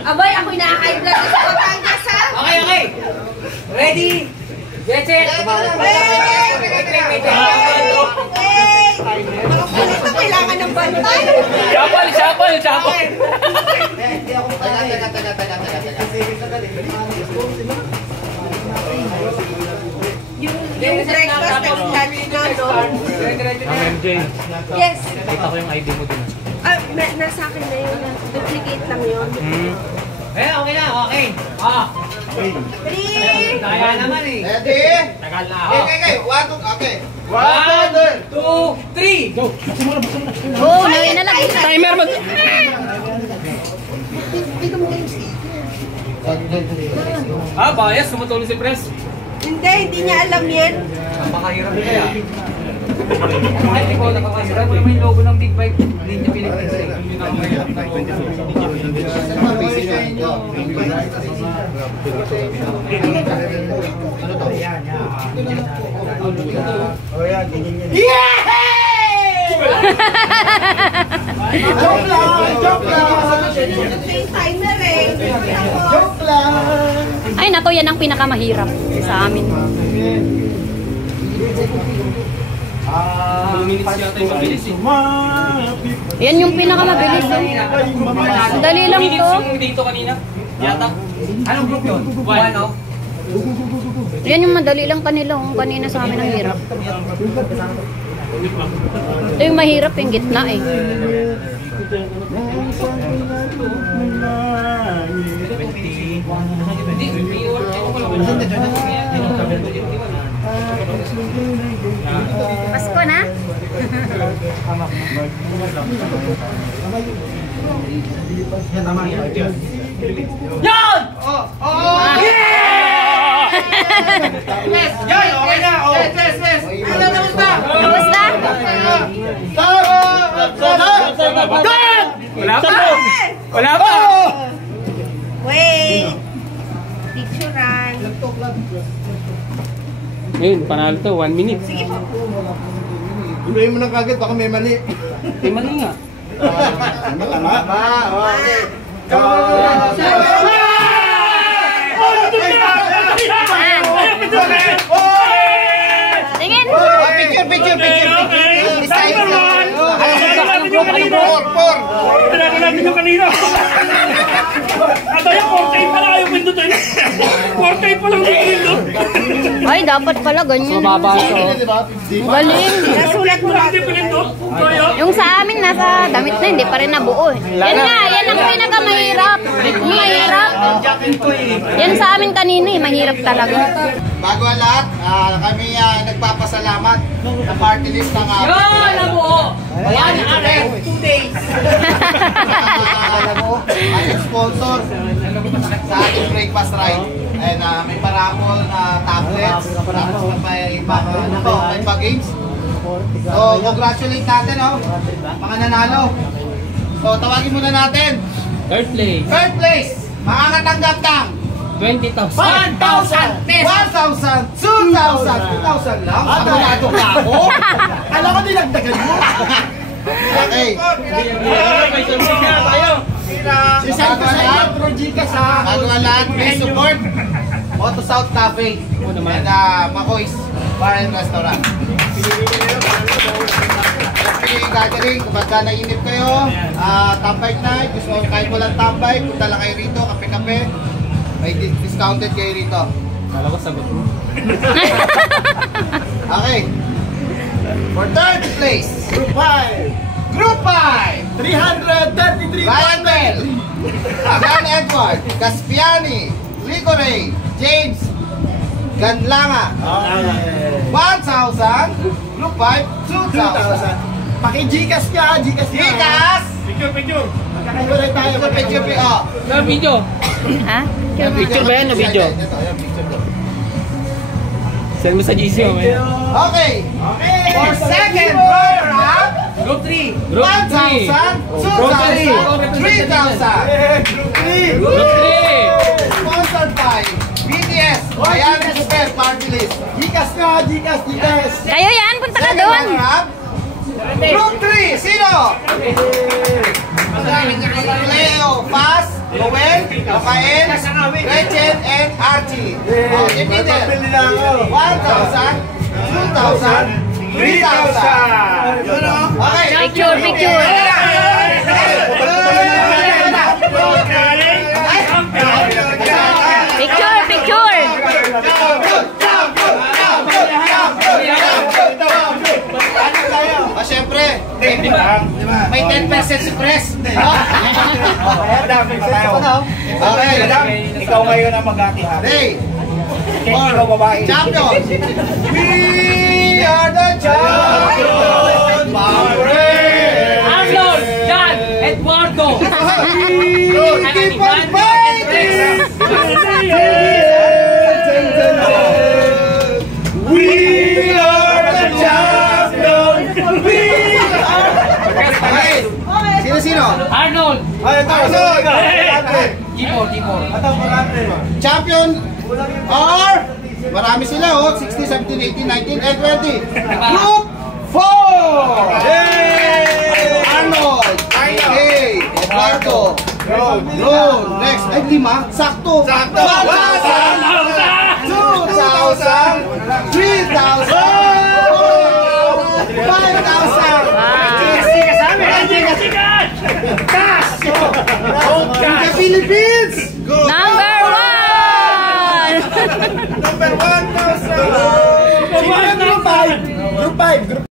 Abay, ako'y na-high blood sa Batangas, ha? Okay. Ready? Get set! Ito kailangan ng bantay. Shuffle! Yung breakfast na lunch na, no? MJ, Yes. kita ko yung ID mo din. Nasa akin na yun. Duplicate lang yun. Okay na. Three. Kaya naman eh. Ready? Tagal na. Okay. 1, 2, 3. Go. Oo, nalagay. Timer mag... Bias. Sumutulong si Pres. Hindi niya alam yan. Napakahirap din kaya. Kahit ikaw napakahirap, wala may logo ng Big Bike. Hindi niya Philippines eh. Joke lang! Timer eh. Joke lang! Ay, naku, yan ang pinakamahirap sa amin. 2 minutes yata yung mabilis eh. Yan yung pinakamabilis. Dali lang to. Yung dito kanina. Yata. Anong group yun? 1, no? Yan yung madali lang kanila. Kanina sa amin ang hirap. Ito yung mahirap yung gitna eh. Pasko na? Yan! Yes! Okay na! Yes! Ano naman ba? Kamusta? Wala pa! Wait. Picturean. Ayun, panalo to. 1 minute. Sige po. Guluhin mo na kagad, baka may mali. Mali nga. Okay. Tingin! Picture. Natin yung kanina. Ito yung 4K pala ayaw pindutin. 4K pa lang yung pindut. Ay, dapat pala ganyan. Mababa ito. Galing. Nasulat mo Wala din pinindut. Kaya. Yung sa amin, nasa damit na, hindi pa rin nabuo eh. Yan nga, yan ang pinakamahirap. Mahirap. Yan sa amin kanina eh, mahirap talaga. Bago ang lahat, kami nagpapasalamat sa party list ng Nabuo! Ayan, 2 days. ating sponsor sa ating breakfast ride. And may parapol na tablets, tapos may pa-games. So, congratulate natin, mga nanalo. So, tawagin muna natin. Third place. Third place, makakatanggap ng 20,000. 1,000 pesos! 1,000! 2,000! 2,000 lang? Abonado ka ako? Alam ko dinagdagan mo. Okay. May sunsin na tayo. Sisend ko sa iyo, Projikas ha. Bago ang lahat, may support. Moto South Cafe. And Makoy's Bar and Restaurant. Happy gathering, kapag ka nainip kayo, tambay night, gusto kahit walang tambay, punta lang kayo rito, kape-kape. May discounted kayo rito. Kala ko sagot mo. Okay. For third place, Group 5. Group 5. 333. Ryan Bell. Jan Edward. Caspiani. Rico Ray. James Ganlanga. 1,000. Group 5. 2,000. Paki-Gcash niya. Gcash. Picture. Magkakaiwalay tayo. Picture. Na video. Ha? Picture ba yan na video? Send mo sa GC mo. Okay. For second runner-up, Group 3. 1,000, 2,000, 3,000. Group 3. Sponsored by BTS. Ayan ang super party list. Gcash. Kayo yan, punta ka doon. Group 3, sino? Leo Paz, Noel, Rafael, Gretchen, and Archie. Oh, team leader. 1,000, 2,000, 3,000. Okay. Picture, picture. Picture, picture. Ah, syempre, may 10% si Press. Okay, Ikaw ngayon ang mag-ati-hati. Ray, Ikaw babae. champion. We are the champion. Arnold, John, Eduardo. Keep on fighting. We are the champion. Okay. Sino? Arnold. G4. Champion are, marami sila oh, 16, 17, 18, 19, and 20. Group 4! Yay! Arnold, hey, Eduardo, Ron, next, ay 5, sakto. 1,000, 2,000, 3,000, 5,000. The Philippines! Number 1! Number 1,